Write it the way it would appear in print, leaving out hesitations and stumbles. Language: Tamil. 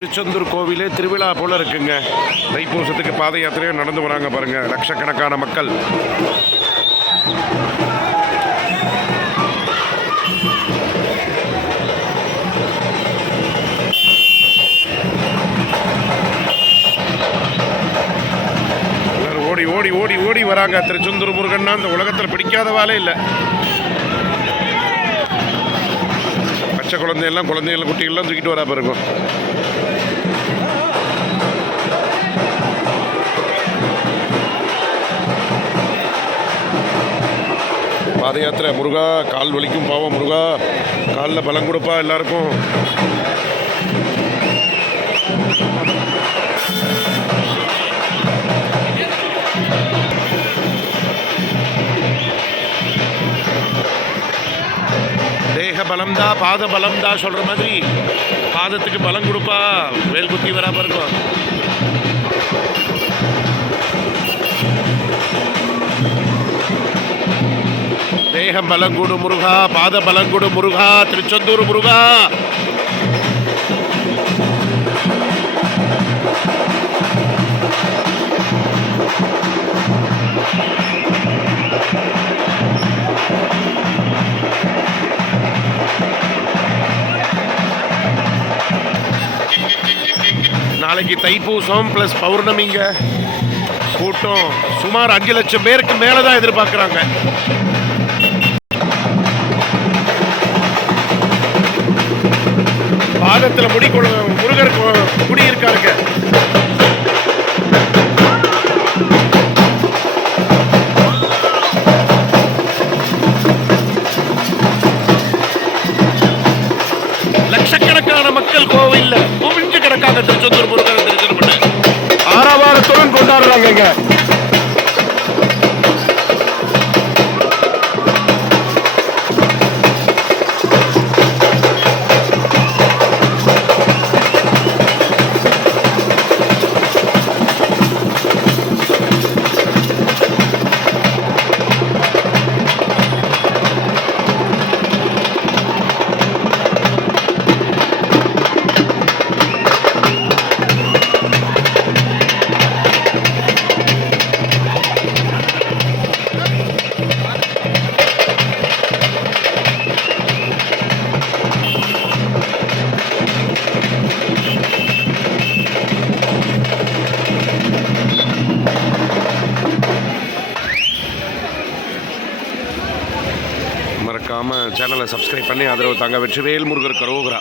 திருச்செந்தூர் கோவிலே திருவிழா போல இருக்குங்க. தைப்பூசத்துக்கு பாத யாத்திரையா நடந்து வராங்க பாருங்க, லட்சக்கணக்கான மக்கள். ஓடி ஓடி ஓடி ஓடி வராங்க. திருச்செந்தூர் முருகன்னா இந்த உலகத்தில் பிடிக்காதவாலே இல்லை. பச்சை குழந்தையெல்லாம் குட்டிகள்லாம் தூக்கிட்டு வரா பாருங்க. பாத யாத்திரை. முருகா, கால் வலிக்கும் பாவம். முருகா, காலில் பலம் கொடுப்பா எல்லாருக்கும். தேக பலம்தா பாத பலம்தா சொல்ற மாதிரி பாதத்துக்கு பலம் கொடுப்பா, வேல் குத்தி வரா பாருங்க. தேகம் பலங்குடு முருகா, பாத பலங்குடு முருகா, திருச்செந்தூர் முருகா. நாளைக்கு தைப்பூசம் பிளஸ் பௌர்ணமிங்க. கூட்டம் சுமார் 5 லட்சம் பேருக்கு மேலதான் எதிர்பார்க்கிறாங்க. பாதத்தில் முருகர் குடியிருக்காருங்க. லட்சக்கணக்கான மக்கள் கோவில்ல குவிஞ்சு கிடக்காங்க. திருச்செந்தூர் முருகர் தரிசனம் பண்ண ஆரவாரத்துடன் கொண்டாடுறாங்க. மறக்காமல் சேனலை சப்ஸ்கிரைப் பண்ணி ஆதரவு தாங்க. வெற்றிவேல் முருகர் கரோகரா.